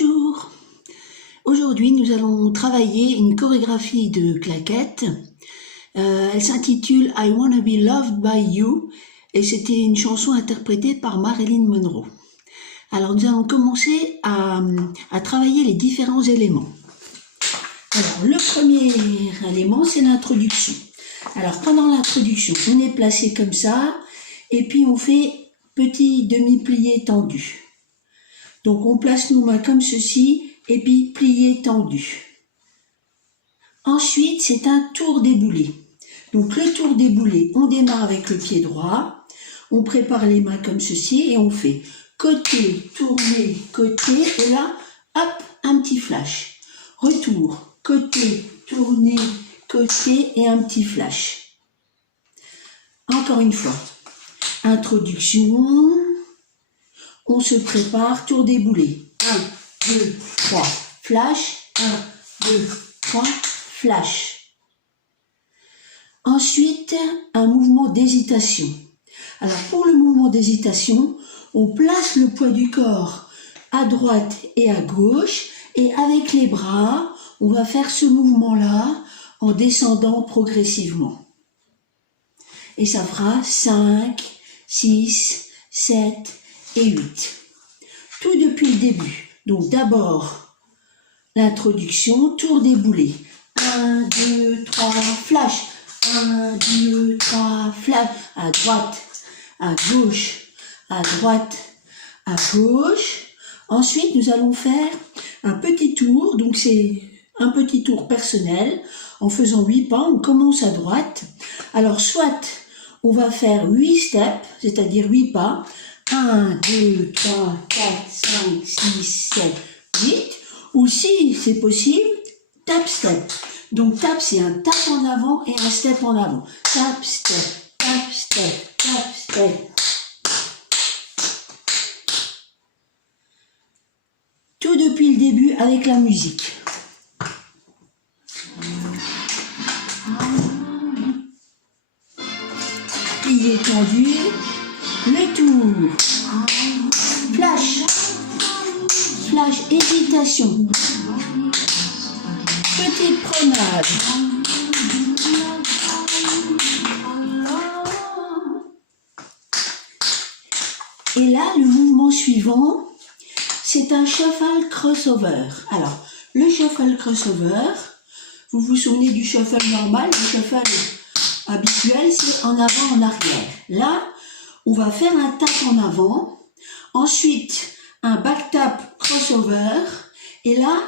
Bonjour. Aujourd'hui, nous allons travailler une chorégraphie de claquettes. Elle s'intitule I Wanna Be Loved by You et c'était une chanson interprétée par Marilyn Monroe. Alors, nous allons commencer à travailler les différents éléments. Alors, le premier élément, c'est l'introduction. Alors, pendant l'introduction, on est placé comme ça et puis on fait petit demi-plié tendu. Donc, on place nos mains comme ceci et puis plié tendu. Ensuite, c'est un tour déboulé. Donc, le tour déboulé, on démarre avec le pied droit. On prépare les mains comme ceci et on fait côté, tourner, côté. Et là, hop, un petit flash. Retour, côté, tourner, côté et un petit flash. Encore une fois. Introduction. On se prépare, tour déboulé. 1, 2, 3, flash. 1, 2, 3, flash. Ensuite, un mouvement d'hésitation. Alors, pour le mouvement d'hésitation, on place le poids du corps à droite et à gauche. Et avec les bras, on va faire ce mouvement-là en descendant progressivement. Et ça fera 5, 6, 7 et 8. Tout depuis le début. Donc d'abord, l'introduction, tour déboulé. 1, 2, 3, flash. 1, 2, 3, flash. À droite, à gauche, à droite, à gauche. Ensuite, nous allons faire un petit tour. Donc c'est un petit tour personnel. En faisant 8 pas, on commence à droite. Alors soit on va faire 8 steps, c'est-à-dire 8 pas. 1, 2, 3, 4, 5, 6, 7, 8. Ou si c'est possible, tap, step. Donc tap, c'est un tap en avant et un step en avant. Tap, step, tap, step, tap, step. Tout depuis le début avec la musique. Plié tendu. Le tour, flash, flash, hésitation, petite promenade, et là le mouvement suivant, c'est un shuffle crossover. Alors, le shuffle crossover, vous vous souvenez du shuffle normal, le shuffle habituel, c'est en avant, en arrière. Là, on va faire un tap en avant, ensuite un back tap crossover, et là,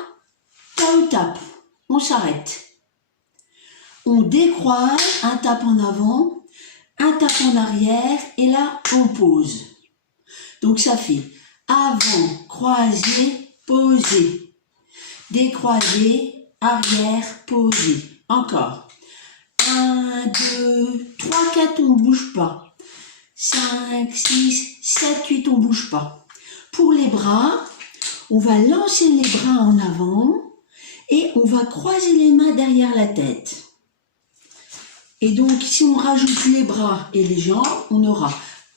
toe tap, on s'arrête. On décroise, un tap en avant, un tap en arrière, et là, on pose. Donc ça fait avant, croisé, posé, décroisé, arrière, posé. Encore. 1, 2, 3, 4, on ne bouge pas. 5, 6, 7, 8, on ne bouge pas. Pour les bras, on va lancer les bras en avant et on va croiser les mains derrière la tête. Et donc, si on rajoute les bras et les jambes, on aura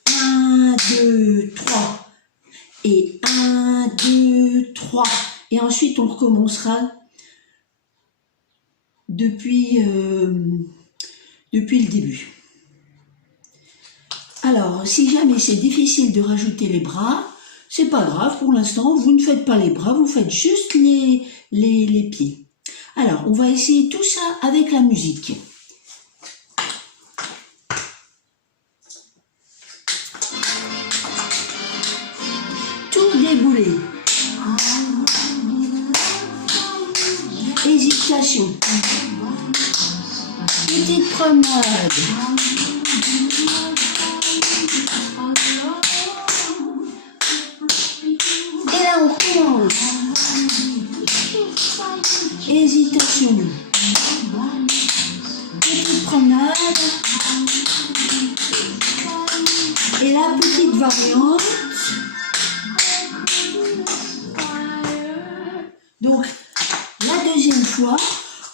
1, 2, 3 et 1, 2, 3. Et ensuite, on recommencera depuis le début. Alors, si jamais c'est difficile de rajouter les bras, c'est pas grave, pour l'instant, vous ne faites pas les bras, vous faites juste les pieds. Alors, on va essayer tout ça avec la musique. Tour déboulé. Hésitation. Petite promenade. On commence. Hésitation. Petite promenade. Et la petite variante. Donc, la deuxième fois,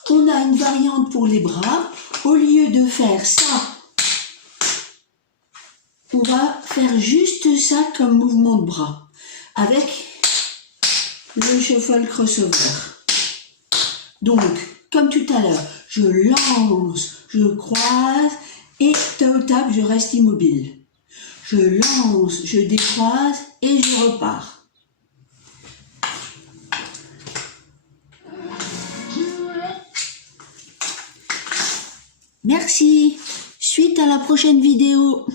on a une variante pour les bras. Au lieu de faire ça, on va faire juste ça comme mouvement de bras. Avec le shuffle crossover. Donc, comme tout à l'heure, je lance, je croise et au tap, je reste immobile. Je lance, je décroise et je repars. Merci. Suite à la prochaine vidéo.